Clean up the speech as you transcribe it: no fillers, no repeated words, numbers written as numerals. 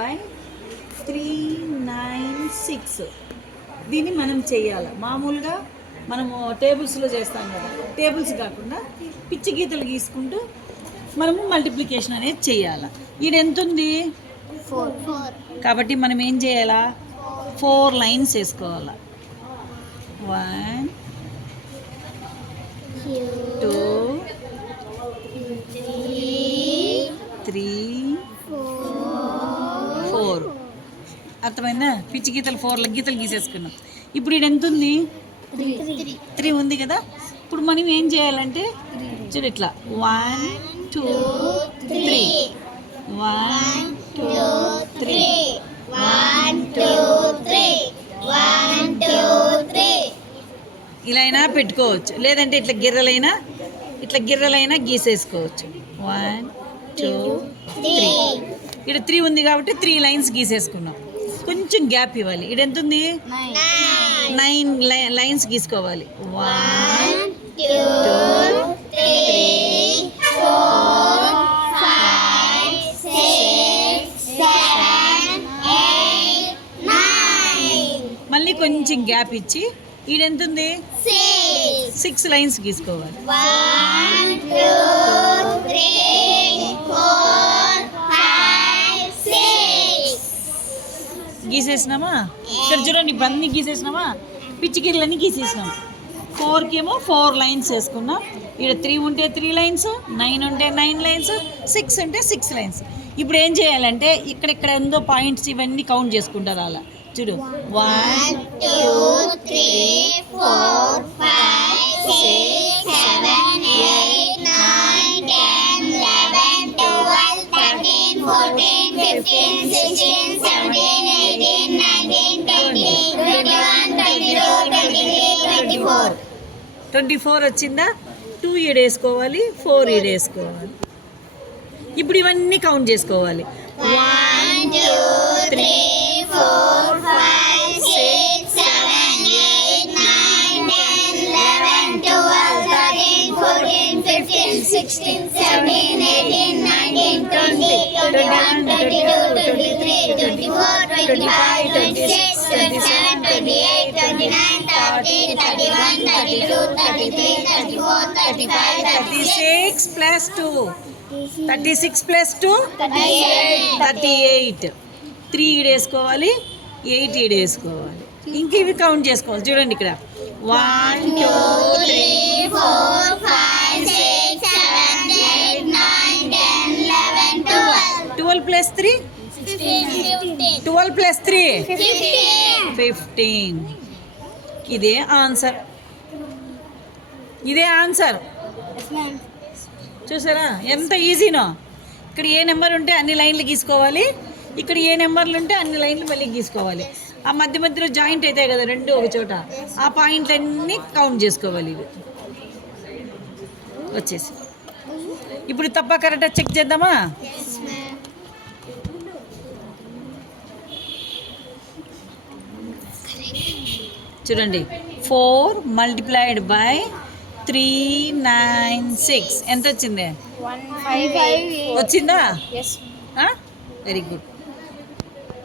By 396 దీన్ని మనం చేయాలి. మామూలుగా మనము టేబుల్స్లో చేస్తాం కదా, టేబుల్స్ కాకుండా పిచ్చి గీతలు గీసుకుంటూ మనము మల్టిప్లికేషన్ అనేది చేయాలి. ఇది ఎంత ఉంది? 4. కాబట్టి మనం ఏం చేయాలా? 4 లైన్స్ వేసుకోవాలి. 1 2 3 4. అర్థమైందా? పిచ్చి గీతలు 4 గీతలు గీసేసుకున్నాం. ఇప్పుడు ఇది ఎంత ఉంది? 3 ఉంది కదా. ఇప్పుడు మనం ఏం చేయాలంటే చూడు ఇట్లా 1 2 3 1 2 3 1 2 3 1 2 3 ఇలా అయినా పెట్టుకోవచ్చు, లేదంటే ఇట్లా గిర్రలైనా గీసేసుకోవచ్చు. 1 2 3 ఇక్కడ 3 ఉంది కాబట్టి 3 లైన్స్ గీసేసుకున్నాం. కొంచెం గ్యాప్ ఇవ్వాలి. ఇది ఎంత ఉంది? 9 లైన్స్ గీసుకోవాలి. 1 2 3 4 5 6 7 8 9 మళ్ళీ కొంచెం గ్యాప్ ఇచ్చి ఈడెంత ఉంది? 6 లైన్స్ గీసుకోవాలి. 1 2 3 4 5 6 గీసేసినామా? ఇక్కడ చూడండి, ఇప్పుడు అన్ని గీసేసినామా? పిచ్చిగిర్లన్నీ గీసేసినాం. 4కి ఏమో 4 లైన్స్ వేసుకున్నాం. ఇక్కడ 3 ఉంటే 3 లైన్స్, 9 ఉంటే 9 లైన్స్, 6 ఉంటే 6 లైన్స్. ఇప్పుడు ఏం చేయాలంటే ఇక్కడ ఎందో పాయింట్స్ ఇవన్నీ కౌంట్ చేసుకుంటారు. అలా చూడు, 1 2 3 4 5 6 7 8 9 10 11 12 13 14 15 16 17 18 19 20 21 22 23 24 24 వచ్చిందా? 2 ఈడేసుకోవాలి, 4 ఈడేసుకోవాలి. ఇప్పుడు ఇవన్నీ కౌంట్ చేసుకోవాలి. 1 2 3 4 5 6 7 8 9 10 11 12 13 14 15 16 17 18 19 20 21 22 23 24 25 26 27 28 29 30 31 32 33 34 35 36 ప్లస్ 2 36 ప్లస్ 2 38. 3 ఈడేసుకోవాలి, 8 ఈడేసుకోవాలి. ఇంక ఇవి కౌంట్ చేసుకోవాలి. చూడండి ఇక్కడ 1 2 3 4 5 6 7 8 9 10 11 12 ప్లస్ 3 15 12 ప్లస్ 3 15 15. ఇదే ఆన్సర్. చూసారా ఎంత ఈజీనో? ఇక్కడ ఏ నెంబర్ ఉంటే అన్ని లైన్లు గీసుకోవాలి, ఇక్కడ ఏ నెంబర్లు ఉంటే అన్ని లైన్లు మళ్ళీ గీసుకోవాలి. ఆ మధ్యలో జాయింట్ అవుతాయి కదా రెండు ఒక చోట, ఆ పాయింట్లన్నీ కౌంట్ చేసుకోవాలి. ఇవి వచ్చేసి ఇప్పుడు తప్ప కరెక్ట్గా చెక్ చేద్దామా? చూడండి, 4 మల్టిప్లైడ్ బై 396 ఎంత వచ్చింది? 155 వచ్చిందా? Very good.